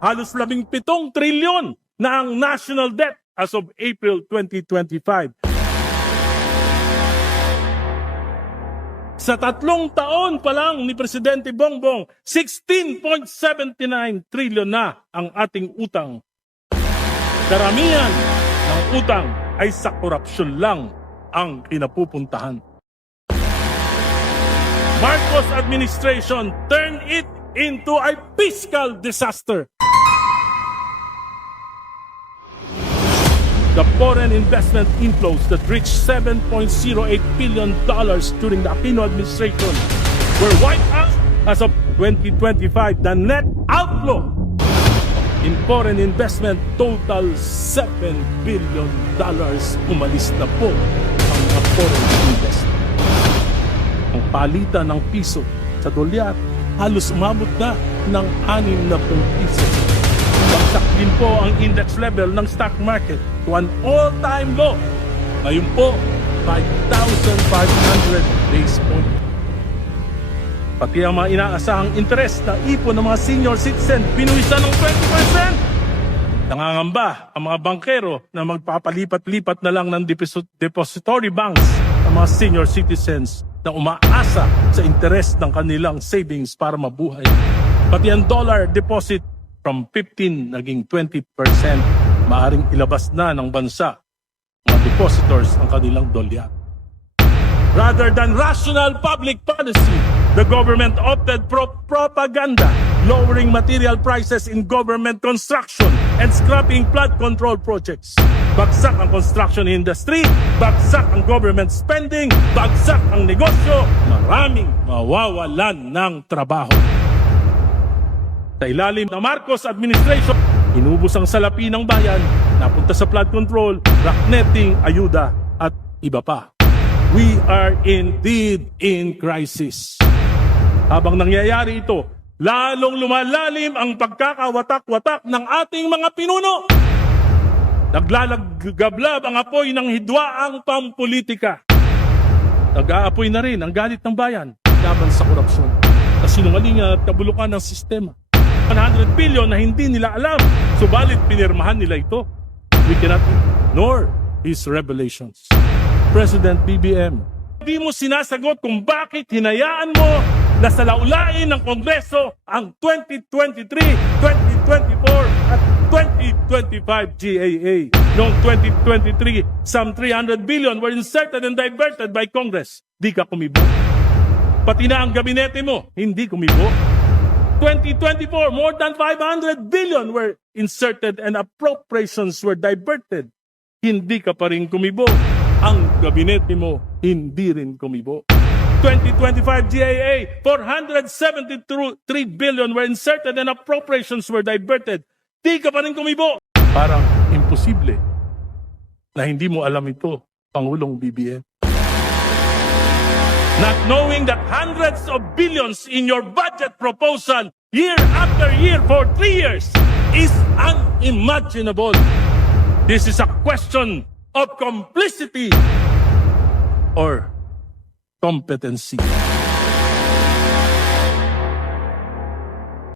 Halos 17 trilyon na ang national debt as of April 2025. Sa 3 taon pa lang ni Presidente Bongbong, 16.79 trilyon na ang ating utang. Karamihan ng utang ay sa korupsyon lang ang kinapupuntahan. Marcos administration turned it into a fiscal disaster. The foreign investment inflows that reached $7.08 billion during the Aquino administration were wiped out as of 2025. The net outflow in foreign investment total $7 billion. Umalis na po ang mga foreign investment. Ang palitan ng piso sa dolyar halos umabot na ng 60 piso. Bagsak din po ang index level ng stock market to an all-time low. Ngayon po, 5,500 base point. Pati ang mga inaasahang interest na ipon ng mga senior citizen, binuwisan ng 20%. Nangangamba ang mga bankero na magpapalipat-lipat na lang ng depository banks ang mga senior citizens na umaasa sa interest ng kanilang savings para mabuhay. Pati ang dollar deposit from 15 naging 20%, maaring ilabas na ng bansa mga depositors ang kanilang dolyar. Rather than rational public policy, the government opted for propaganda, lowering material prices in government construction and scrapping flood control projects. Bagsak ang construction industry, bagsak ang government spending, bagsak ang negosyo, maraming mawawalan ng trabaho. Sa ilalim ng Marcos administration, inubos ang salapi ng bayan, napunta sa flood control, rock netting, ayuda, at iba pa. We are indeed in crisis. Habang nangyayari ito, lalong lumalalim ang pagkakawatak-watak ng ating mga pinuno. Naglalagablab ang apoy ng hidwaang pampolitika. Nag-aapoy na rin ang galit ng bayan laban sa korupsyon, kasinungalingan at kabulukan ng sistema. 100 billion na hindi nila alam, subalit pinirmahan nila ito. We cannot ignore his revelations. President BBM, hindi mo sinasagot kung bakit hinayaan mo na salaulain ng Kongreso ang 2023, 2024 at 2025 GAA. Noong 2023, some 300 billion were inserted and diverted by Congress. Di ka kumibo. Pati na ang gabinete mo, hindi kumibo. 2024, more than 500 billion were inserted and appropriations were diverted. Hindi ka pa rin kumibo. Ang gabinete mo, hindi rin kumibo. 2025 GAA, 473 billion were inserted and appropriations were diverted. Di ka pa rin kumibo. Parang imposible na hindi mo alam ito, Pangulong BBM. Not knowing that hundreds of billions in your budget proposal year after year for 3 years is unimaginable. This is a question of complicity or competency.